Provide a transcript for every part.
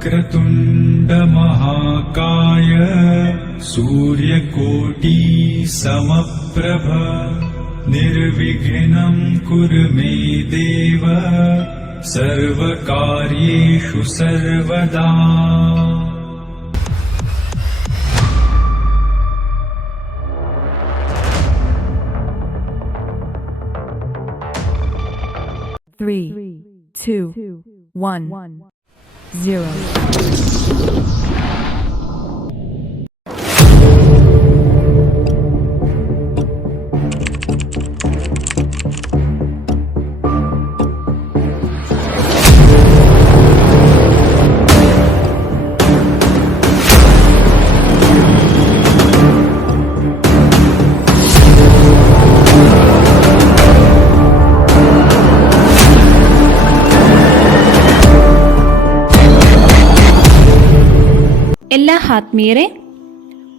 वक्रतुण्डमहाकाय सूर्यकोटी समप्रभ। निर्विघ्नम् कुरु मे देव। सर्वकार्येषु सर्वदा। Three, two, one, zero. ಆತ್ಮೀಯರೇ,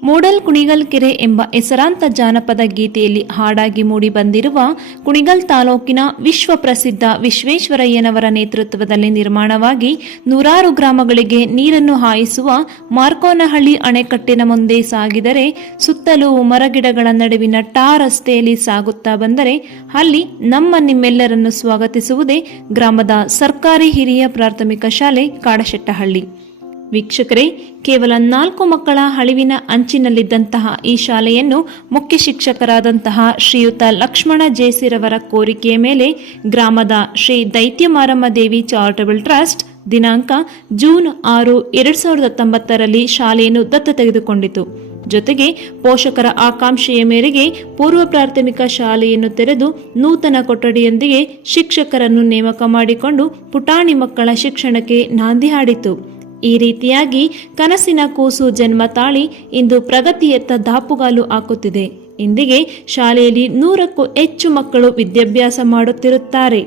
ಮೂಡಲ್ ಕುಣಿಗಲ್ ಕೆರೆ ಎಂಬ ಹೆಸರಾಂತ ಜಾನಪದ ಗೀತೆಯಲ್ಲಿ ಹಾಡಾಗಿ ಮೂಡಿ ಬಂದಿರುವ ಕುಣಿಗಲ್ ತಾಲೂಕಿನ ವಿಶ್ವ ಪ್ರಸಿದ್ಧ ವಿಶ್ವೇಶ್ವರಯ್ಯನವರ ನೇತೃತ್ವದಲ್ಲಿ ನಿರ್ಮಾಣವಾಗಿ ನೂರಾರು ಗ್ರಾಮಗಳಿಗೆ ನೀರನ್ನು ಹಾಯಿಸುವ ಮಾರ್ಕೋನಹಳ್ಳಿ ಅಣೆಕಟ್ಟಿನ ಮುಂದೆ ಸಾಗಿದರೆ ಸುತ್ತಲೂ ಮರಗಿಡಗಳ ನಡುವಿನ ಟಾ ರಸ್ತೆಯಲ್ಲಿ ಸಾಗುತ್ತಾ ಬಂದರೆ ಅಲ್ಲಿ ನಮ್ಮ ನಿಮ್ಮೆಲ್ಲರನ್ನು ಸ್ವಾಗತಿಸುವುದೇ ಗ್ರಾಮದ ಸರ್ಕಾರಿ ಹಿರಿಯ ಪ್ರಾಥಮಿಕ ಶಾಲೆ ಕಾಡಶೆಟ್ಟಹಳ್ಳಿ. ವೀಕ್ಷಕರೇ, ಕೇವಲ ನಾಲ್ಕು ಮಕ್ಕಳ ಅಳಿವಿನ ಅಂಚಿನಲ್ಲಿದ್ದಂತಹ ಈ ಶಾಲೆಯನ್ನು ಮುಖ್ಯ ಶಿಕ್ಷಕರಾದಂತಹ ಶ್ರೀಯುತ ಲಕ್ಷ್ಮಣ ಜೇಸಿರವರ ಕೋರಿಕೆಯ ಮೇಲೆ ಗ್ರಾಮದ ಶ್ರೀ ದೈತ್ಯ ಮಾರಮ್ಮ ದೇವಿ ಚಾರಿಟಬಲ್ ಟ್ರಸ್ಟ್ ದಿನಾಂಕ ಜೂನ್ ಆರು, ಎರಡ್ ಸಾವಿರದ ಹತ್ತೊಂಬತ್ತರಲ್ಲಿ ಶಾಲೆಯನ್ನು ದತ್ತು ತೆಗೆದುಕೊಂಡಿತು. ಜೊತೆಗೆ ಪೋಷಕರ ಆಕಾಂಕ್ಷೆಯ ಮೇರೆಗೆ ಪೂರ್ವ ಪ್ರಾಥಮಿಕ ಶಾಲೆಯನ್ನು ತೆರೆದು ನೂತನ ಕೊಠಡಿಯೊಂದಿಗೆ ಶಿಕ್ಷಕರನ್ನು ನೇಮಕ ಮಾಡಿಕೊಂಡು ಪುಟಾಣಿ ಮಕ್ಕಳ ಶಿಕ್ಷಣಕ್ಕೆ ನಾಂದಿ ಹಾಡಿತು. ಈ ರೀತಿಯಾಗಿ ಕನಸಿನ ಕೂಸು ಜನ್ಮ ತಾಳಿ ಇಂದು ಪ್ರಗತಿಯತ್ತ ದಾಪುಗಾಲು ಹಾಕುತ್ತಿದೆ. ಇಂದಿಗೆ ಶಾಲೆಯಲ್ಲಿ ನೂರಕ್ಕೂ ಹೆಚ್ಚು ಮಕ್ಕಳು ವಿದ್ಯಾಭ್ಯಾಸ ಮಾಡುತ್ತಿರುತ್ತಾರೆ.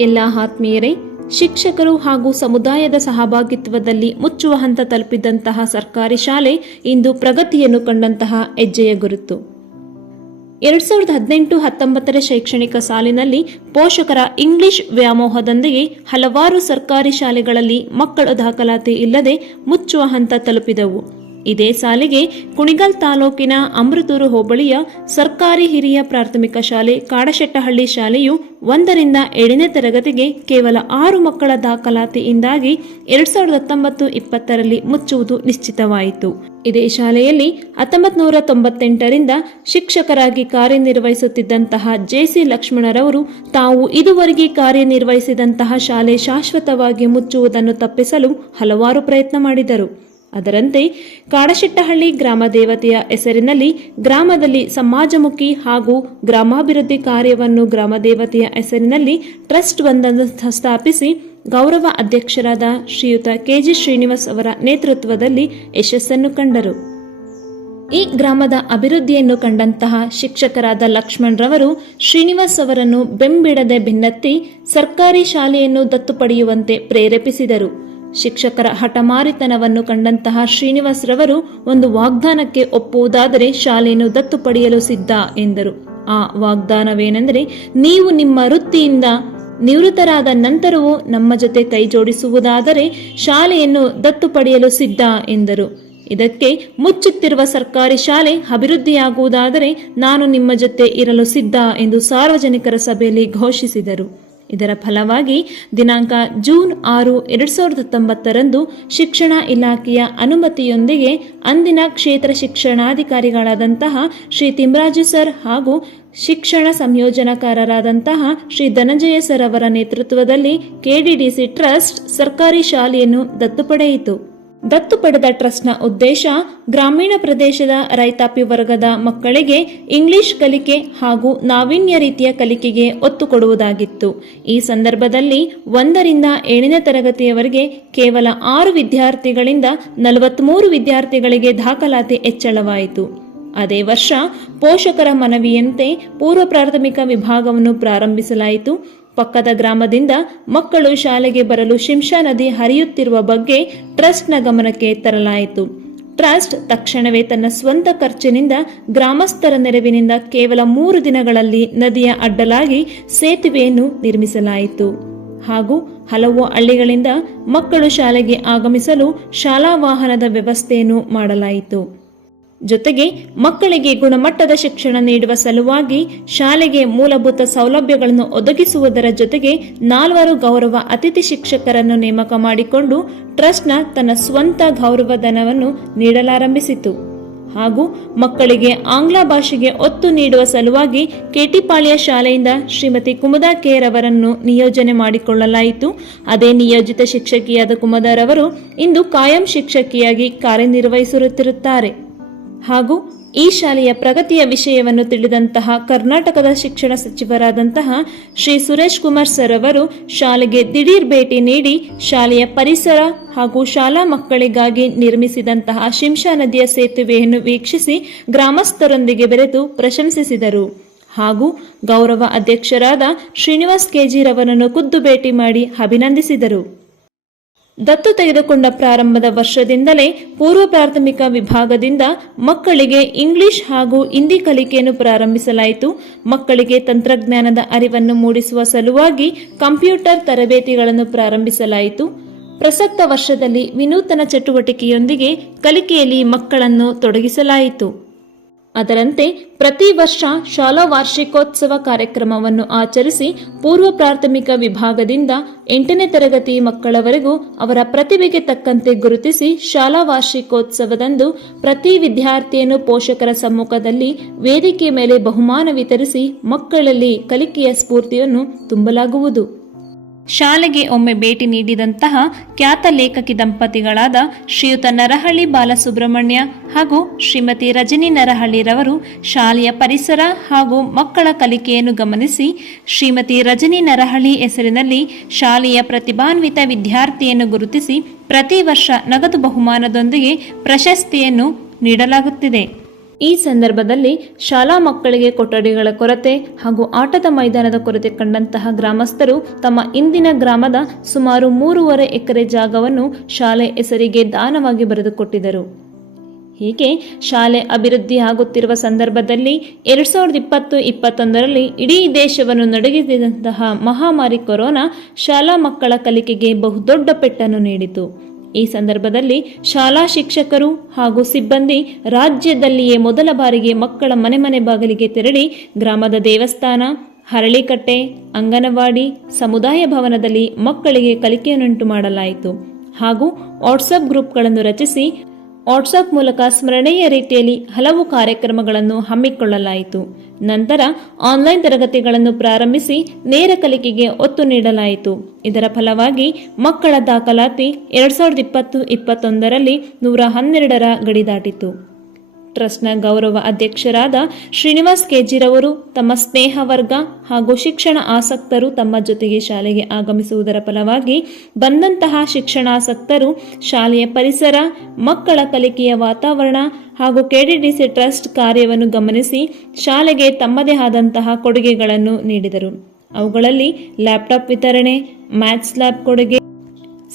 ಎಲ್ಲ ಆತ್ಮೀಯರೇ, ಶಿಕ್ಷಕರು ಹಾಗೂ ಸಮುದಾಯದ ಸಹಭಾಗಿತ್ವದಲ್ಲಿ ಮುಚ್ಚುವ ಹಂತ ತಲುಪಿದಂತಹ ಸರ್ಕಾರಿ ಶಾಲೆ ಇಂದು ಪ್ರಗತಿಯನ್ನು ಕಂಡಂತಹ ಹೆಜ್ಜೆಯ ಗುರುತು. ಎರಡ್ ಸಾವಿರದ ಹದಿನೆಂಟು ಹತ್ತೊಂಬತ್ತರ ಶೈಕ್ಷಣಿಕ ಸಾಲಿನಲ್ಲಿ ಪೋಷಕರ ಇಂಗ್ಲಿಷ್ ವ್ಯಾಮೋಹದೊಂದಿಗೆ ಹಲವಾರು ಸರ್ಕಾರಿ ಶಾಲೆಗಳಲ್ಲಿ ಮಕ್ಕಳ ದಾಖಲಾತಿ ಇಲ್ಲದೆ ಮುಚ್ಚುವ ಹಂತ ತಲುಪಿದವು. ಇದೇ ಸಾಲಿಗೆ ಕುಣಿಗಲ್ ತಾಲೂಕಿನ ಅಮೃತೂರು ಹೋಬಳಿಯ ಸರ್ಕಾರಿ ಹಿರಿಯ ಪ್ರಾಥಮಿಕ ಶಾಲೆ ಕಾಡಶೆಟ್ಟಹಳ್ಳಿ ಶಾಲೆಯು ಒಂದರಿಂದ ಏಳನೇ ತರಗತಿಗೆ ಕೇವಲ ಆರು ಮಕ್ಕಳ ದಾಖಲಾತಿಯಿಂದಾಗಿ ಎರಡ್ ಸಾವಿರದ ಹತ್ತೊಂಬತ್ತು ಇಪ್ಪತ್ತರಲ್ಲಿ ಮುಚ್ಚುವುದು ನಿಶ್ಚಿತವಾಯಿತು. ಇದೇ ಶಾಲೆಯಲ್ಲಿ ಹತ್ತೊಂಬತ್ತು ನೂರ ತೊಂಬತ್ತೆಂಟರಿಂದ ಶಿಕ್ಷಕರಾಗಿ ಕಾರ್ಯನಿರ್ವಹಿಸುತ್ತಿದ್ದಂತಹ ಜೆಸಿ ಲಕ್ಷ್ಮಣರವರು ತಾವು ಇದುವರೆಗೆ ಕಾರ್ಯನಿರ್ವಹಿಸಿದಂತಹ ಶಾಲೆ ಶಾಶ್ವತವಾಗಿ ಮುಚ್ಚುವುದನ್ನು ತಪ್ಪಿಸಲು ಹಲವಾರು ಪ್ರಯತ್ನ ಮಾಡಿದರು. ಅದರಂತೆ ಕಾಡಶೆಟ್ಟಹಳ್ಳಿ ಗ್ರಾಮ ದೇವತೆಯ ಹೆಸರಿನಲ್ಲಿ ಗ್ರಾಮದಲ್ಲಿ ಸಮಾಜಮುಖಿ ಹಾಗೂ ಗ್ರಾಮಾಭಿವೃದ್ಧಿ ಕಾರ್ಯವನ್ನು ಗ್ರಾಮ ದೇವತೆಯ ಹೆಸರಿನಲ್ಲಿ ಟ್ರಸ್ಟ್ ಒಂದನ್ನು ಸ್ಥಾಪಿಸಿ ಗೌರವ ಅಧ್ಯಕ್ಷರಾದ ಶ್ರೀಯುತ ಕೆಜಿ ಶ್ರೀನಿವಾಸ್ ಅವರ ನೇತೃತ್ವದಲ್ಲಿ ಯಶಸ್ಸನ್ನು ಕಂಡರು. ಈ ಗ್ರಾಮದ ಅಭಿವೃದ್ಧಿಯನ್ನು ಕಂಡಂತಹ ಶಿಕ್ಷಕರಾದ ಲಕ್ಷ್ಮಣ್ ರವರು ಶ್ರೀನಿವಾಸ್ ಅವರನ್ನು ಬೆಂಬಿಡದೆ ಭಿನ್ನತ್ತಿ ಸರ್ಕಾರಿ ಶಾಲೆಯನ್ನು ದತ್ತು ಪಡೆಯುವಂತೆ ಪ್ರೇರೇಪಿಸಿದರು. ಶಿಕ್ಷಕರ ಹಠಮಾರಿತನವನ್ನು ಕಂಡಂತಹ ಶ್ರೀನಿವಾಸ್ರವರು ಒಂದು ವಾಗ್ದಾನಕ್ಕೆ ಒಪ್ಪುವುದಾದರೆ ಶಾಲೆಯನ್ನು ದತ್ತು ಪಡೆಯಲು ಸಿದ್ಧ ಎಂದರು. ಆ ವಾಗ್ದಾನವೇನೆಂದರೆ, ನೀವು ನಿಮ್ಮ ವೃತ್ತಿಯಿಂದ ನಿವೃತ್ತರಾದ ನಂತರವೂ ನಮ್ಮ ಜೊತೆ ಕೈ ಜೋಡಿಸುವುದಾದರೆ ಶಾಲೆಯನ್ನು ದತ್ತು ಪಡೆಯಲು ಸಿದ್ಧ ಎಂದರು. ಇದಕ್ಕೆ ಮುಚ್ಚುತ್ತಿರುವ ಸರ್ಕಾರಿ ಶಾಲೆ ಅಭಿವೃದ್ಧಿಯಾಗುವುದಾದರೆ ನಾನು ನಿಮ್ಮ ಜೊತೆ ಇರಲು ಸಿದ್ಧ ಎಂದು ಸಾರ್ವಜನಿಕರ ಸಭೆಯಲ್ಲಿ ಘೋಷಿಸಿದರು. ಇದರ ಫಲವಾಗಿ ದಿನಾಂಕ ಜೂನ್ ಆರು ಎರಡು ಸಾವಿರದ ಹತ್ತೊಂಬತ್ತರಂದು ಶಿಕ್ಷಣ ಇಲಾಖೆಯ ಅನುಮತಿಯೊಂದಿಗೆ ಅಂದಿನ ಕ್ಷೇತ್ರ ಶಿಕ್ಷಣಾಧಿಕಾರಿಗಳಾದಂತಹ ಶ್ರೀ ತಿಮ್ರಾಜು ಸರ್ ಹಾಗೂ ಶಿಕ್ಷಣ ಸಂಯೋಜನಕಾರರಾದಂತಹ ಶ್ರೀ ಧನಂಜಯ ಸರ್ ಅವರ ನೇತೃತ್ವದಲ್ಲಿ ಕೆಡಿಡಿಸಿ ಟ್ರಸ್ಟ್ ಸರ್ಕಾರಿ ಶಾಲೆಯನ್ನು ದತ್ತು ಪಡೆಯಿತು. ದತ್ತು ಪಡೆದ ಟ್ರಸ್ಟ್ನ ಉದ್ದೇಶ ಗ್ರಾಮೀಣ ಪ್ರದೇಶದ ರೈತಾಪಿ ವರ್ಗದ ಮಕ್ಕಳಿಗೆ ಇಂಗ್ಲಿಷ್ ಕಲಿಕೆ ಹಾಗೂ ನಾವೀನ್ಯ ರೀತಿಯ ಕಲಿಕೆಗೆ ಒತ್ತು ಕೊಡುವುದಾಗಿತ್ತು. ಈ ಸಂದರ್ಭದಲ್ಲಿ ಒಂದರಿಂದ ಏಳನೇ ತರಗತಿಯವರೆಗೆ ಕೇವಲ ಆರು ವಿದ್ಯಾರ್ಥಿಗಳಿಂದ ನಲವತ್ಮೂರು ವಿದ್ಯಾರ್ಥಿಗಳಿಗೆ ದಾಖಲಾತಿ ಹೆಚ್ಚಳವಾಯಿತು. ಅದೇ ವರ್ಷ ಪೋಷಕರ ಮನವಿಯಂತೆ ಪೂರ್ವ ಪ್ರಾಥಮಿಕ ವಿಭಾಗವನ್ನು ಪ್ರಾರಂಭಿಸಲಾಯಿತು. ಪಕ್ಕದ ಗ್ರಾಮದಿಂದ ಮಕ್ಕಳು ಶಾಲೆಗೆ ಬರಲು ಶಿಂಷಾ ನದಿ ಹರಿಯುತ್ತಿರುವ ಬಗ್ಗೆ ಟ್ರಸ್ಟ್ನ ಗಮನಕ್ಕೆ ತರಲಾಯಿತು. ಟ್ರಸ್ಟ್ ತಕ್ಷಣವೇ ತನ್ನ ಸ್ವಂತ ಖರ್ಚಿನಿಂದ ಗ್ರಾಮಸ್ಥರ ನೆರವಿನಿಂದ ಕೇವಲ ಮೂರು ದಿನಗಳಲ್ಲಿ ನದಿಯ ಅಡ್ಡಲಾಗಿ ಸೇತುವೆಯನ್ನು ನಿರ್ಮಿಸಲಾಯಿತು. ಹಾಗೂ ಹಲವು ಹಳ್ಳಿಗಳಿಂದ ಮಕ್ಕಳು ಶಾಲೆಗೆ ಆಗಮಿಸಲು ಶಾಲಾ ವಾಹನದ ವ್ಯವಸ್ಥೆಯನ್ನು ಮಾಡಲಾಯಿತು. ಜೊತೆಗೆ ಮಕ್ಕಳಿಗೆ ಗುಣಮಟ್ಟದ ಶಿಕ್ಷಣ ನೀಡುವ ಸಲುವಾಗಿ ಶಾಲೆಗೆ ಮೂಲಭೂತ ಸೌಲಭ್ಯಗಳನ್ನು ಒದಗಿಸುವುದರ ಜೊತೆಗೆ ನಾಲ್ವರು ಗೌರವ ಅತಿಥಿ ಶಿಕ್ಷಕರನ್ನು ನೇಮಕ ಮಾಡಿಕೊಂಡು ಟ್ರಸ್ಟ್ನ ತನ್ನ ಸ್ವಂತ ಗೌರವಧನವನ್ನು ನೀಡಲಾರಂಭಿಸಿತು. ಹಾಗೂ ಮಕ್ಕಳಿಗೆ ಆಂಗ್ಲ ಭಾಷೆಗೆ ಒತ್ತು ನೀಡುವ ಸಲುವಾಗಿ ಕೆಟಿಪಾಳ್ಯ ಶಾಲೆಯಿಂದ ಶ್ರೀಮತಿ ಕುಮದಾ ಕೇರ್ ಅವರನ್ನು ನಿಯೋಜನೆ ಮಾಡಿಕೊಳ್ಳಲಾಯಿತು. ಅದೇ ನಿಯೋಜಿತ ಶಿಕ್ಷಕಿಯಾದ ಕುಮದಾರ್ ಅವರು ಇಂದು ಕಾಯಂ ಶಿಕ್ಷಕಿಯಾಗಿ ಕಾರ್ಯನಿರ್ವಹಿಸುತ್ತಿರುತ್ತಾರೆ. ಹಾಗೂ ಈ ಶಾಲೆಯ ಪ್ರಗತಿಯ ವಿಷಯವನ್ನು ತಿಳಿದಂತಹ ಕರ್ನಾಟಕದ ಶಿಕ್ಷಣ ಸಚಿವರಾದಂತಹ ಶ್ರೀ ಸುರೇಶ್ ಕುಮಾರ್ ಸರ್ ಅವರು ಶಾಲೆಗೆ ದಿಢೀರ್ ಭೇಟಿ ನೀಡಿ ಶಾಲೆಯ ಪರಿಸರ ಹಾಗೂ ಶಾಲಾ ಮಕ್ಕಳಿಗಾಗಿ ನಿರ್ಮಿಸಿದಂತಹ ಶಿಂಶಾ ನದಿಯ ಸೇತುವೆಯನ್ನು ವೀಕ್ಷಿಸಿ ಗ್ರಾಮಸ್ಥರೊಂದಿಗೆ ಬೆರೆತು ಪ್ರಶಂಸಿಸಿದರು. ಹಾಗೂ ಗೌರವ ಅಧ್ಯಕ್ಷರಾದ ಶ್ರೀನಿವಾಸ್ ಕೆಜಿರವರನ್ನು ಖುದ್ದು ಭೇಟಿ ಮಾಡಿ ಅಭಿನಂದಿಸಿದರು. ದತ್ತು ತೆಗೆದುಕೊಂಡ ಪ್ರಾರಂಭದ ವರ್ಷದಿಂದಲೇ ಪೂರ್ವ ಪ್ರಾಥಮಿಕ ವಿಭಾಗದಿಂದ ಮಕ್ಕಳಿಗೆ ಇಂಗ್ಲಿಷ್ ಹಾಗೂ ಹಿಂದಿ ಕಲಿಕೆಯನ್ನು ಪ್ರಾರಂಭಿಸಲಾಯಿತು. ಮಕ್ಕಳಿಗೆ ತಂತ್ರಜ್ಞಾನದ ಅರಿವನ್ನು ಮೂಡಿಸುವ ಸಲುವಾಗಿ ಕಂಪ್ಯೂಟರ್ ತರಬೇತಿಗಳನ್ನು ಪ್ರಾರಂಭಿಸಲಾಯಿತು. ಪ್ರಸಕ್ತ ವರ್ಷದಲ್ಲಿ ವಿನೂತನ ಚಟುವಟಿಕೆಯೊಂದಿಗೆ ಕಲಿಕೆಯಲ್ಲಿ ಮಕ್ಕಳನ್ನು ತೊಡಗಿಸಲಾಯಿತು. ಅದರಂತೆ ಪ್ರತಿ ವರ್ಷ ಶಾಲಾ ವಾರ್ಷಿಕೋತ್ಸವ ಕಾರ್ಯಕ್ರಮವನ್ನು ಆಚರಿಸಿ ಪೂರ್ವ ಪ್ರಾಥಮಿಕ ವಿಭಾಗದಿಂದ ಎಂಟನೇ ತರಗತಿ ಮಕ್ಕಳವರೆಗೂ ಅವರ ಪ್ರತಿಭೆಗೆ ತಕ್ಕಂತೆ ಗುರುತಿಸಿ ಶಾಲಾ ವಾರ್ಷಿಕೋತ್ಸವದಂದು ಪ್ರತಿ ವಿದ್ಯಾರ್ಥಿಯನ್ನು ಪೋಷಕರ ಸಮ್ಮುಖದಲ್ಲಿ ವೇದಿಕೆ ಮೇಲೆ ಬಹುಮಾನ ವಿತರಿಸಿ ಮಕ್ಕಳಲ್ಲಿ ಕಲಿಕೆಯ ಸ್ಫೂರ್ತಿಯನ್ನು ತುಂಬಲಾಗುವುದು. ಶಾಲೆಗೆ ಒಮ್ಮೆ ಭೇಟಿ ನೀಡಿದಂತಹ ಖ್ಯಾತ ಲೇಖಕಿ ದಂಪತಿಗಳಾದ ಶ್ರೀಯುತ ನರಹಳ್ಳಿ ಬಾಲಸುಬ್ರಹ್ಮಣ್ಯ ಹಾಗೂ ಶ್ರೀಮತಿ ರಜನಿ ನರಹಳ್ಳಿರವರು ಶಾಲೆಯ ಪರಿಸರ ಹಾಗೂ ಮಕ್ಕಳ ಕಲಿಕೆಯನ್ನು ಗಮನಿಸಿ ಶ್ರೀಮತಿ ರಜನಿ ನರಹಳ್ಳಿ ಹೆಸರಿನಲ್ಲಿ ಶಾಲೆಯ ಪ್ರತಿಭಾನ್ವಿತ ವಿದ್ಯಾರ್ಥಿಯನ್ನು ಗುರುತಿಸಿ ಪ್ರತಿ ವರ್ಷ ನಗದು ಬಹುಮಾನದೊಂದಿಗೆ ಪ್ರಶಸ್ತಿಯನ್ನು ನೀಡಲಾಗುತ್ತಿದೆ. ಈ ಸಂದರ್ಭದಲ್ಲಿ ಶಾಲಾ ಮಕ್ಕಳಿಗೆ ಕೊಠಡಿಗಳ ಕೊರತೆ ಹಾಗೂ ಆಟದ ಮೈದಾನದ ಕೊರತೆ ಕಂಡಂತಹ ಗ್ರಾಮಸ್ಥರು ತಮ್ಮ ಇಂದಿನ ಗ್ರಾಮದ ಸುಮಾರು ಮೂರುವರೆ ಎಕರೆ ಜಾಗವನ್ನು ಶಾಲೆ ಹೆಸರಿಗೆ ದಾನವಾಗಿ ಬರೆದುಕೊಟ್ಟಿದ್ದರು ಹೀಗೆ ಶಾಲೆ ಅಭಿವೃದ್ಧಿ ಆಗುತ್ತಿರುವ ಸಂದರ್ಭದಲ್ಲಿ ಎರಡ್ ಸಾವಿರದ ಇಪ್ಪತ್ತು ಇಪ್ಪತ್ತೊಂದರಲ್ಲಿ ಇಡೀ ದೇಶವನ್ನು ನಡುಗಿದಂತಹ ಮಹಾಮಾರಿ ಕೊರೋನಾ ಶಾಲಾ ಮಕ್ಕಳ ಕಲಿಕೆಗೆ ಬಹುದೊಡ್ಡ ಪೆಟ್ಟನ್ನು ನೀಡಿತು. ಈ ಸಂದರ್ಭದಲ್ಲಿ ಶಾಲಾ ಶಿಕ್ಷಕರು ಹಾಗೂ ಸಿಬ್ಬಂದಿ ರಾಜ್ಯದಲ್ಲಿಯೇ ಮೊದಲ ಬಾರಿಗೆ ಮಕ್ಕಳ ಮನೆ ಮನೆ ಬಾಗಿಲಿಗೆ ತೆರಳಿ ಗ್ರಾಮದ ದೇವಸ್ಥಾನ, ಹರಳಿಕಟ್ಟೆ, ಅಂಗನವಾಡಿ, ಸಮುದಾಯ ಭವನದಲ್ಲಿ ಮಕ್ಕಳಿಗೆ ಕಲಿಕೆಯನ್ನುಂಟು ಮಾಡಲಾಯಿತು. ಹಾಗೂ ವಾಟ್ಸಪ್ ಗ್ರೂಪ್ಗಳನ್ನು ರಚಿಸಿ ವಾಟ್ಸಪ್ ಮೂಲಕ ಸ್ಮರಣೀಯ ರೀತಿಯಲ್ಲಿ ಹಲವು ಕಾರ್ಯಕ್ರಮಗಳನ್ನು ಹಮ್ಮಿಕೊಳ್ಳಲಾಯಿತು. ನಂತರ ಆನ್ಲೈನ್ ತರಗತಿಗಳನ್ನು ಪ್ರಾರಂಭಿಸಿ ನೇರ ಕಲಿಕೆಗೆ ಒತ್ತು ನೀಡಲಾಯಿತು. ಇದರ ಫಲವಾಗಿ ಮಕ್ಕಳ ದಾಖಲಾತಿ ಎರಡ್ ಸಾವಿರದ ಇಪ್ಪತ್ತು, ಇಪ್ಪತ್ತೊಂದರಲ್ಲಿ ನೂರ ಹನ್ನೆರಡರ ಗಡಿ ದಾಟಿತು. ಟ್ರಸ್ಟ್ನ ಗೌರವ ಅಧ್ಯಕ್ಷರಾದ ಶ್ರೀನಿವಾಸ್ ಕೆಜಿರವರು ತಮ್ಮ ಸ್ನೇಹ ವರ್ಗ ಹಾಗೂ ಶಿಕ್ಷಣ ಆಸಕ್ತರು ತಮ್ಮ ಜೊತೆಗೆ ಶಾಲೆಗೆ ಆಗಮಿಸುವುದರ ಫಲವಾಗಿ ಬಂದಂತಹ ಶಿಕ್ಷಣಾಸಕ್ತರು ಶಾಲೆಯ ಪರಿಸರ, ಮಕ್ಕಳ ಕಲಿಕೆಯ ವಾತಾವರಣ ಹಾಗೂ ಕೆಡಿಡಿಸಿ ಟ್ರಸ್ಟ್ ಕಾರ್ಯವನ್ನು ಗಮನಿಸಿ ಶಾಲೆಗೆ ತಮ್ಮದೇ ಆದಂತಹ ಕೊಡುಗೆಗಳನ್ನು ನೀಡಿದರು. ಅವುಗಳಲ್ಲಿ ಲ್ಯಾಪ್ಟಾಪ್ ವಿತರಣೆ, ಮ್ಯಾಥ್ಸ್ ಲ್ಯಾಬ್ ಕೊಡುಗೆ,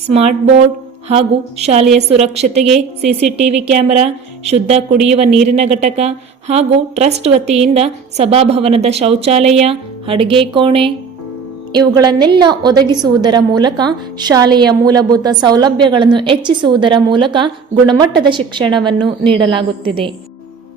ಸ್ಮಾರ್ಟ್ ಬೋರ್ಡ್ ಹಾಗೂ ಶಾಲೆಯ ಸುರಕ್ಷತೆಗೆ ಸಿಸಿಟಿವಿ ಕ್ಯಾಮೆರಾ, ಶುದ್ಧ ಕುಡಿಯುವ ನೀರಿನ ಘಟಕ ಹಾಗೂ ಟ್ರಸ್ಟ್ ವತಿಯಿಂದ ಸಭಾಭವನದ ಶೌಚಾಲಯ, ಅಡುಗೆ ಕೋಣೆ ಇವುಗಳನ್ನೆಲ್ಲ ಒದಗಿಸುವುದರ ಮೂಲಕ ಶಾಲೆಯ ಮೂಲಭೂತ ಸೌಲಭ್ಯಗಳನ್ನು ಹೆಚ್ಚಿಸುವುದರ ಮೂಲಕ ಗುಣಮಟ್ಟದ ಶಿಕ್ಷಣವನ್ನು ನೀಡಲಾಗುತ್ತಿದೆ.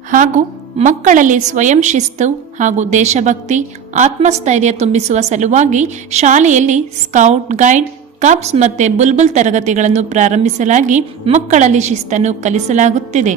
ಹಾಗೂ ಮಕ್ಕಳಲ್ಲಿ ಸ್ವಯಂ ಶಿಸ್ತು ಹಾಗೂ ದೇಶಭಕ್ತಿ, ಆತ್ಮಸ್ಥೈರ್ಯ ತುಂಬಿಸುವ ಸಲುವಾಗಿ ಶಾಲೆಯಲ್ಲಿ ಸ್ಕೌಟ್, ಗೈಡ್ ಕಪ್ಸ್ ಮತ್ತು ಬುಲ್ಬುಲ್ ತರಗತಿಗಳನ್ನು ಪ್ರಾರಂಭಿಸಲಾಗಿ ಮಕ್ಕಳಲ್ಲಿ ಶಿಸ್ತನ್ನು ಕಲಿಸಲಾಗುತ್ತಿದೆ.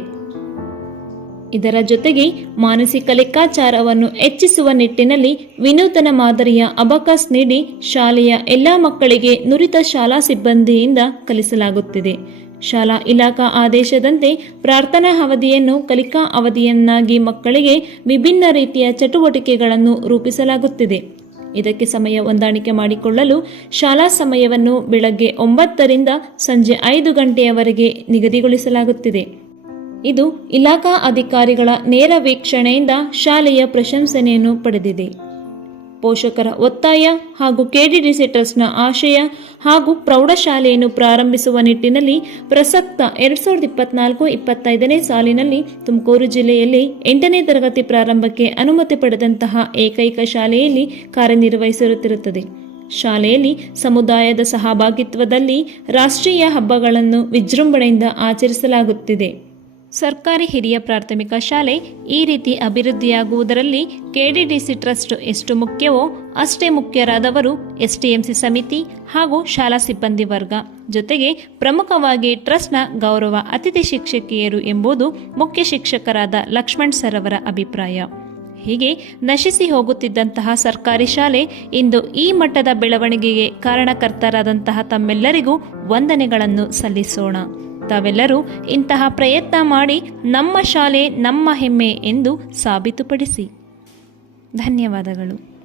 ಇದರ ಜೊತೆಗೆ ಮಾನಸಿಕ ಲೆಕ್ಕಾಚಾರವನ್ನು ಹೆಚ್ಚಿಸುವ ನಿಟ್ಟಿನಲ್ಲಿ ವಿನೂತನ ಮಾದರಿಯ ಅಬಕಾಸ್ ನೀಡಿ ಶಾಲೆಯ ಎಲ್ಲ ಮಕ್ಕಳಿಗೆ ನುರಿತ ಶಾಲಾ ಸಿಬ್ಬಂದಿಯಿಂದ ಕಲಿಸಲಾಗುತ್ತಿದೆ. ಶಾಲಾ ಇಲಾಖಾ ಆದೇಶದಂತೆ ಪ್ರಾರ್ಥನಾ ಅವಧಿಯನ್ನು ಕಲಿಕಾ ಅವಧಿಯನ್ನಾಗಿ ಮಕ್ಕಳಿಗೆ ವಿಭಿನ್ನ ರೀತಿಯ ಚಟುವಟಿಕೆಗಳನ್ನು ರೂಪಿಸಲಾಗುತ್ತಿದೆ. ಇದಕ್ಕೆ ಸಮಯ ಹೊಂದಾಣಿಕೆ ಮಾಡಿಕೊಳ್ಳಲು ಶಾಲಾ ಸಮಯವನ್ನು ಬೆಳಗ್ಗೆ ಒಂಬತ್ತರಿಂದ ಸಂಜೆ ಐದು ಗಂಟೆಯವರೆಗೆ ನಿಗದಿಗೊಳಿಸಲಾಗುತ್ತಿದೆ. ಇದು ಇಲಾಖಾ ಅಧಿಕಾರಿಗಳ ನೇರ ವೀಕ್ಷಣೆಯಿಂದ ಶಾಲೆಯ ಪ್ರಶಂಸನೆಯನ್ನು ಪಡೆದಿದೆ. ಪೋಷಕರ ಒತ್ತಾಯ ಹಾಗೂ ಕೆಡಿಡಿಸಿ ಟ್ರಸ್ಟ್ನ ಆಶಯ ಹಾಗೂ ಪ್ರೌಢಶಾಲೆಯನ್ನು ಪ್ರಾರಂಭಿಸುವ ನಿಟ್ಟಿನಲ್ಲಿ ಪ್ರಸಕ್ತ ಎರಡ್ ಸಾವಿರದ ಇಪ್ಪತ್ನಾಲ್ಕು ಇಪ್ಪತ್ತೈದನೇ ಸಾಲಿನಲ್ಲಿ ತುಮಕೂರು ಜಿಲ್ಲೆಯಲ್ಲಿ ಎಂಟನೇ ತರಗತಿ ಪ್ರಾರಂಭಕ್ಕೆ ಅನುಮತಿ ಪಡೆದಂತಹ ಏಕೈಕ ಶಾಲೆಯಲ್ಲಿ ಕಾರ್ಯನಿರ್ವಹಿಸಿರುತ್ತಿರುತ್ತದೆ. ಶಾಲೆಯಲ್ಲಿ ಸಮುದಾಯದ ಸಹಭಾಗಿತ್ವದಲ್ಲಿ ರಾಷ್ಟ್ರೀಯ ಹಬ್ಬಗಳನ್ನು ವಿಜೃಂಭಣೆಯಿಂದ ಆಚರಿಸಲಾಗುತ್ತಿದೆ. ಸರ್ಕಾರಿ ಹಿರಿಯ ಪ್ರಾಥಮಿಕ ಶಾಲೆ ಈ ರೀತಿ ಅಭಿವೃದ್ಧಿಯಾಗುವುದರಲ್ಲಿ ಕೆಡಿಡಿಸಿ ಟ್ರಸ್ಟ್ ಎಷ್ಟು ಮುಖ್ಯವೋ ಅಷ್ಟೇ ಮುಖ್ಯರಾದವರು ಎಸ್ಟಿಎಂಸಿ ಸಮಿತಿ ಹಾಗೂ ಶಾಲಾ ಸಿಬ್ಬಂದಿ ವರ್ಗ. ಜೊತೆಗೆ ಪ್ರಮುಖವಾಗಿ ಟ್ರಸ್ಟ್ನ ಗೌರವ ಅತಿಥಿ ಶಿಕ್ಷಕಿಯರು ಎಂಬುದು ಮುಖ್ಯ ಶಿಕ್ಷಕರಾದ ಲಕ್ಷ್ಮಣ್ ಸರ್ ಅವರ ಅಭಿಪ್ರಾಯ. ಹೀಗೆ ನಶಿಸಿ ಹೋಗುತ್ತಿದ್ದಂತಹ ಸರ್ಕಾರಿ ಶಾಲೆ ಇಂದು ಈ ಮಟ್ಟದ ಬೆಳವಣಿಗೆಗೆ ಕಾರಣಕರ್ತರಾದಂತಹ ತಮ್ಮೆಲ್ಲರಿಗೂ ವಂದನೆಗಳನ್ನು ಸಲ್ಲಿಸೋಣ. ತಾವೆಲ್ಲರೂ ಇಂತಹ ಪ್ರಯತ್ನ ಮಾಡಿ ನಮ್ಮ ಶಾಲೆ ನಮ್ಮ ಹೆಮ್ಮೆ ಎಂದು ಸಾಬೀತುಪಡಿಸಿ. ಧನ್ಯವಾದಗಳು.